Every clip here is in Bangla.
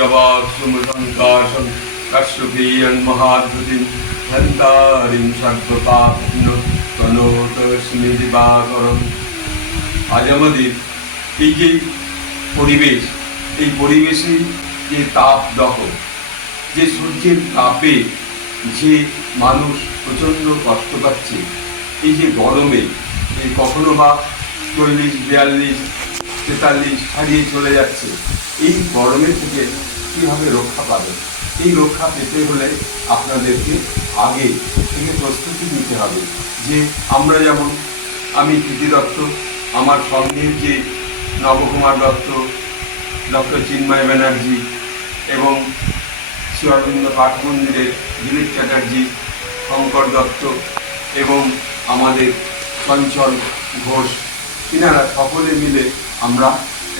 जवात्सुमसङ्काशं कश्यपीयं महाद्भुतिं हन्तारिं सर्वपाप्नो तनोतस्मि दिवाकरम्। আজ আমাদের এই যে পরিবেশ, এই পরিবেশে যে তাপদাহ, যে সূর্যের তাপে যে মানুষ প্রচণ্ড কষ্ট পাচ্ছে, এই যে গরমে এই কখনো বা 40, 42, 43 ছাড়িয়ে চলে যাচ্ছে, এই গরমের থেকে কীভাবে রক্ষা পাবে? এই রক্ষা পেতে হলে আপনাদেরকে আগে থেকে প্রস্তুতি নিতে হবে। যে আমরা যেমন, আমি কৃতি দত্ত, আমার সঙ্গের যে নবকুমার দত্ত, ডক্টর চিন্ময় ব্যানার্জি এবং শ্রী অরবিন্দ পাঠ মন্দিরের দিলীপ চ্যাটার্জি, শঙ্কর দত্ত এবং আমাদের চঞ্চল ঘোষ, তিনারা সকলে মিলে আমরা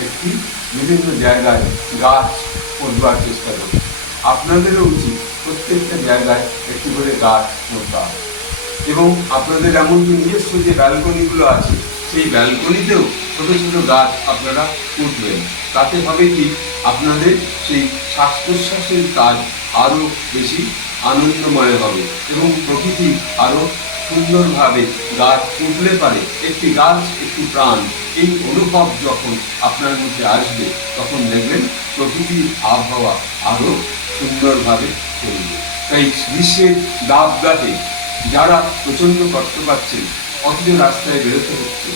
একটি বিভিন্ন জায়গায় গাছ পোঁতবার চেষ্টা করি। আপনাদেরও উচিত প্রত্যেকটা জায়গায় একটি করে গাছ পোঁতা, এবং আপনাদের এমনকি নিজস্ব যে ব্যালকনিগুলো আছে, সেই ব্যালকনিতেও ছোটো ছোটো গাছ আপনারা পুঁতবেন। তাতে হবে কি, আপনাদের সেই শ্বাস প্রশ্বাসের কাজ আরও বেশি আনন্দময় হবে এবং প্রকৃতি আরও সুন্দরভাবে গাছ পুঁতলে পারে। একটি গাছ একটি প্রাণ, এই অনুভব যখন আপনার মধ্যে আসবে, তখন দেখবেন প্রকৃতির আবহাওয়া আরও সুন্দরভাবে চলবে। তাই গ্রীষ্মের দাবদাহে যারা প্রচণ্ড কষ্ট পাচ্ছেন, অথচ রাস্তায় বেরোতে হচ্ছে,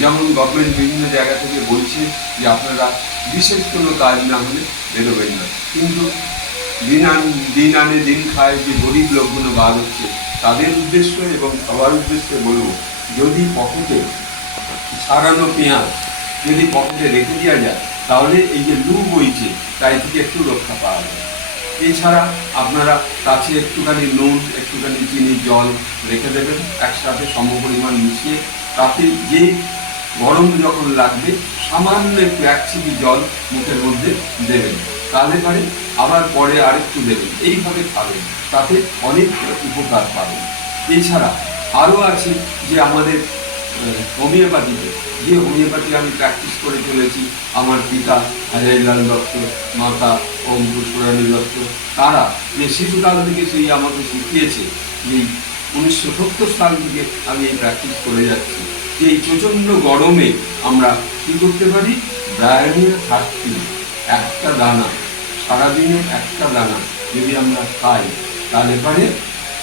যেমন গভর্নমেন্ট বিভিন্ন জায়গা থেকে বলছে যে আপনারা বিশেষ কোনো কাজ না হলে বেরোবেন না, কিন্তু দিন আনে দিন খায় যে গরিব লোকগুলো বাদ হচ্ছে, তাদের উদ্দেশ্য এবং সবার উদ্দেশ্যে বলবো, যদি পকেটে ছাড়ানো পেঁয়াজ যদি পকেটে রেখে দেওয়া যায়, তাহলে এই যে লু বইছে তাই থেকে একটু রক্ষা পাওয়া যায়। এছাড়া আপনারা কাছে একটুখানি নুন, একটুখানি চিনি, জল রেখে দেবেন, একসাথে সমপরিমাণ মিশিয়ে, তাতে যে গরম যখন লাগবে সামান্য একটু 1 ছিপি জল মুখের মধ্যে দেবেন, তাহলে পারে আবার পরে আরেকটু দেবেন, এইভাবে খাবেন, তাতে অনেক উপকার পাবেন। এছাড়া আরও আছে যে আমাদের হোমিওপ্যাথিতে, যে হোমিওপ্যাথি আমি প্র্যাকটিস করে চলেছি, আমার পিতা হাজারিলাল দত্ত, মাতা অঙ্কুশরানী দত্ত, তারা যে শিশুকাল থেকে সেই আমাকে শিখিয়েছে, যে 1970 সাল থেকে আমি এই প্র্যাকটিস করে যাচ্ছি, যে এই প্রচণ্ড গরমে আমরা কী করতে পারি, ব্রায়োনিয়া 30 একটা দানা, সারাদিনে একটা দানা যদি আমরা খাই, তাহলে পারে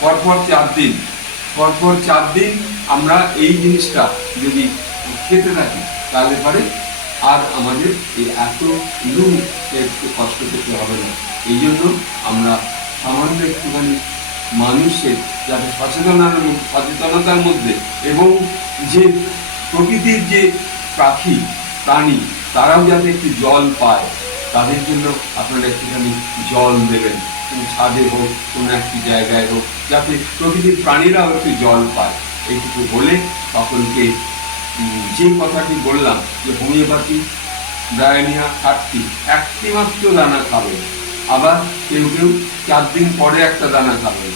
পরপর 4 দিন আমরা এই জিনিসটা যদি খেতে থাকি, তাহলে পারে আর আমাদের এই এত লু একটু কষ্ট পেতে হবে না। এই জন্য আমরা সামান্য একটুখানি মানুষের যাতে সচেতনতার মধ্যে, এবং যে প্রকৃতির যে প্রাণী তারাও যাতে একটু জল পায়, তাদের জন্য আপনারা একটুখানি জল দেবেন, ছাদে হোক, কোনো একটি জায়গায় হোক, যাতে প্রকৃতির প্রাণীরাও একটু জল পায়। এইটুকু বলে সকলকে যে কথাটি বললাম, যে হোমিওপ্যাথি ব্রায়োনিয়া 30 একটি মাত্র দানা খাবেন, আবার কেউ 4 দিন পরে একটা দানা খাবেন,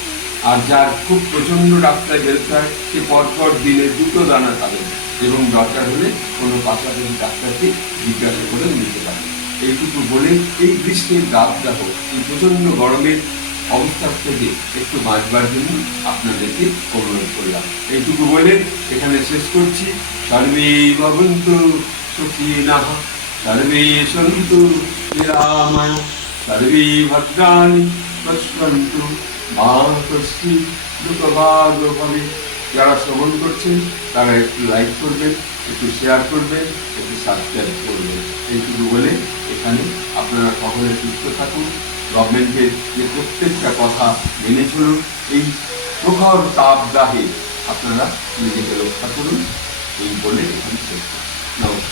আর যার খুব প্রচণ্ড রাস্তায় বেরোতে হয়, সে পরপর দিনে 2টো দানা খাবেন, এবং দরকার হলে কোনো পাশাপাশি ডাক্তারকে জিজ্ঞাসা করে নিতে পারেন। এইটুকু বলে এই গ্রীষ্মের দাবদাহ, এই প্রচণ্ড গরমের অবস্থা থেকে একটু বাঁচবার জন্য আপনাদেরকে অনুরোধ করলাম। এইটুকু বলে এখানে শেষ করছি। সর্বে ভবন্তু সুখিনঃ, সর্বে সন্তু নিরাময়া, সর্বে ভদ্রাণি পশ্যন্তু মা কশ্চিৎ দুঃখভাগ ভবেৎ। যারা শ্রবণ করছেন তারা একটু লাইক করবেন, একটু শেয়ার করবেন, একটু সাবস্ক্রাইব করবেন। এইটুকু বলে এখানে আপনারা সকলে সুস্থ থাকুন, গভর্নমেন্টের যে প্রত্যেকটা কথা মেনে চলুন, এই প্রখর তাপদাহে আপনারা নিজেকে রক্ষা করুন, এই বলে এখানে শেষ করুন। নমস্কার।